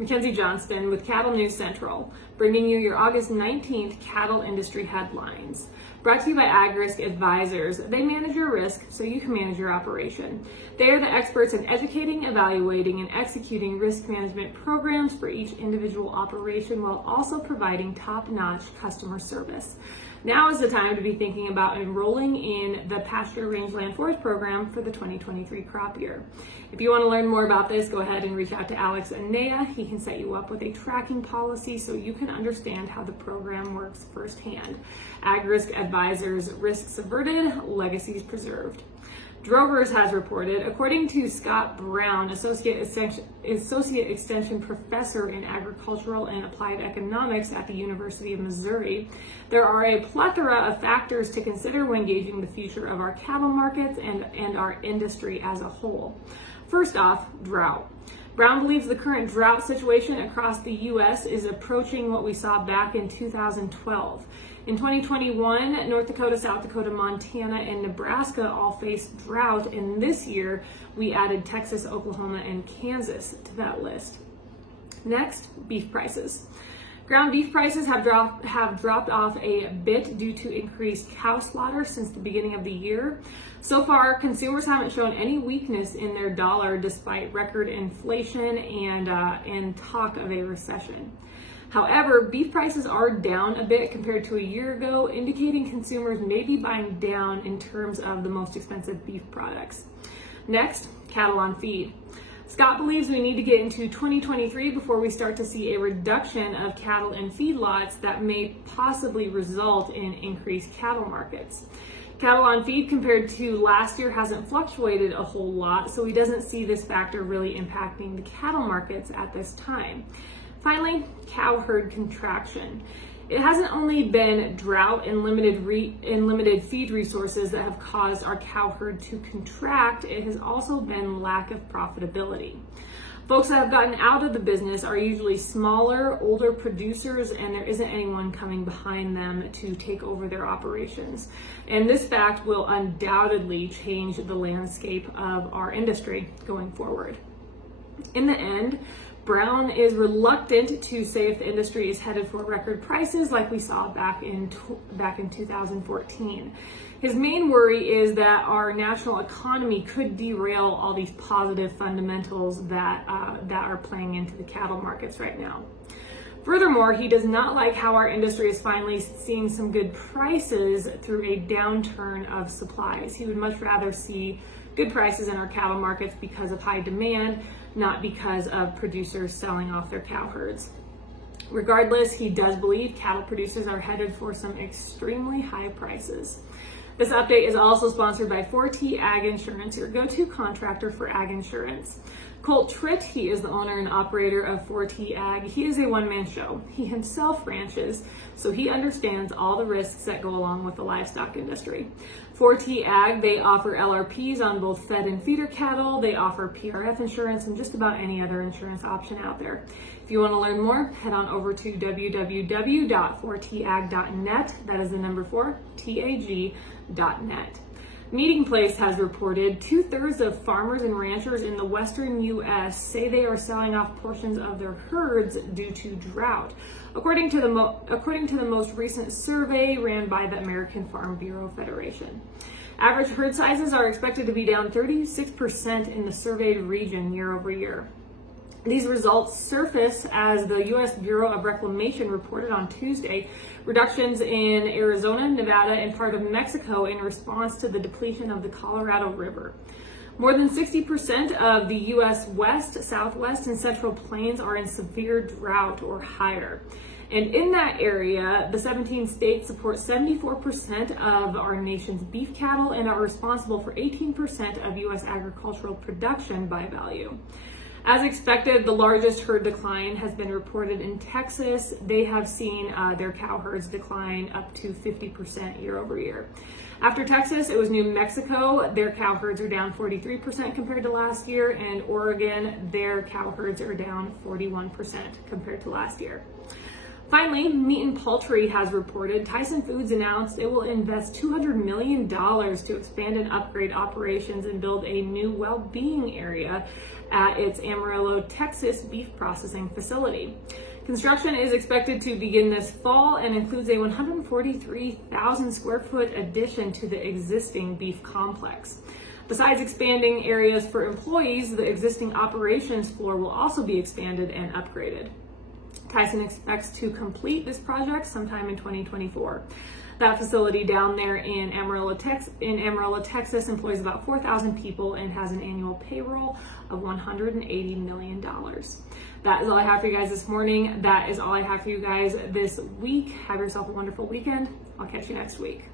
Mackenzie Johnston with Cattle News Central, bringing you your August 19th cattle industry headlines. Brought to you by AgRisk Advisors. They manage your risk so you can manage your operation. They are the experts in educating, evaluating, and executing risk management programs for each individual operation while also providing top-notch customer service. Now is the time to be thinking about enrolling in the Pasture Rangeland Forage Program for the 2023 crop year. If you want to learn more about this, go ahead and reach out to Alex Anea. He can set you up with a tracking policy so you can understand how the program works firsthand. AgRisk Advisors, risks averted, legacies preserved. Drovers has reported, according to Scott Brown, Associate Extension Professor in Agricultural and Applied Economics at the University of Missouri, there are a plethora of factors to consider when gauging the future of our cattle markets and our industry as a whole. First off, drought. Brown believes the current drought situation across the U.S. is approaching what we saw back in 2012. In 2021, North Dakota, South Dakota, Montana, and Nebraska all faced drought, and this year we added Texas, Oklahoma, and Kansas to that list. Next, beef prices. Ground beef prices have dropped off a bit due to increased cow slaughter since the beginning of the year. So far, consumers haven't shown any weakness in their dollar despite record inflation and talk of a recession. However, beef prices are down a bit compared to a year ago, indicating consumers may be buying down in terms of the most expensive beef products. Next, cattle on feed. Scott believes we need to get into 2023 before we start to see a reduction of cattle in feedlots that may possibly result in increased cattle markets. Cattle on feed compared to last year hasn't fluctuated a whole lot, so he doesn't see this factor really impacting the cattle markets at this time. Finally, cow herd contraction. It hasn't only been drought and limited feed resources that have caused our cow herd to contract, it has also been lack of profitability. Folks that have gotten out of the business are usually smaller, older producers, and there isn't anyone coming behind them to take over their operations. And this fact will undoubtedly change the landscape of our industry going forward. In the end, Brown is reluctant to say if the industry is headed for record prices like we saw back in 2014. His main worry is that our national economy could derail all these positive fundamentals that are playing into the cattle markets right now. Furthermore, he does not like how our industry is finally seeing some good prices through a downturn of supplies. He would much rather see good prices in our cattle markets because of high demand, not because of producers selling off their cow herds. Regardless, he does believe cattle producers are headed for some extremely high prices. This update is also sponsored by 4T Ag Insurance, your go-to contractor for ag insurance. Colt Tritt, he is the owner and operator of 4T Ag. He is a one-man show. He himself ranches, so he understands all the risks that go along with the livestock industry. 4T Ag, they offer LRPs on both fed and feeder cattle. They offer PRF insurance and just about any other insurance option out there. If you want to learn more, head on over to www.4tag.net. That is the number 4tag.net. Meeting Place has reported 2/3 of farmers and ranchers in the western U.S. say they are selling off portions of their herds due to drought, according to the most recent survey ran by the American Farm Bureau Federation. Average herd sizes are expected to be down 36% in the surveyed region year over year. These results surface as the U.S. Bureau of Reclamation reported on Tuesday reductions in Arizona, Nevada, and part of Mexico in response to the depletion of the Colorado River. More than 60% of the U.S. West, Southwest, and Central Plains are in severe drought or higher. And in that area, the 17 states support 74% of our nation's beef cattle and are responsible for 18% of U.S. agricultural production by value. As expected, the largest herd decline has been reported in Texas. They have seen their cow herds decline up to 50% year over year. After Texas, it was New Mexico. Their cow herds are down 43% compared to last year, and Oregon, their cow herds are down 41% compared to last year. Finally, Meat and Poultry has reported Tyson Foods announced it will invest $200 million to expand and upgrade operations and build a new well-being area at its Amarillo, Texas beef processing facility. Construction is expected to begin this fall and includes a 143,000 square foot addition to the existing beef complex. Besides expanding areas for employees, the existing operations floor will also be expanded and upgraded. Tyson expects to complete this project sometime in 2024. That facility down there in Amarillo, Texas employs about 4,000 people and has an annual payroll of $180 million. That is all I have for you guys this morning. That is all I have for you guys this week. Have yourself a wonderful weekend. I'll catch you next week.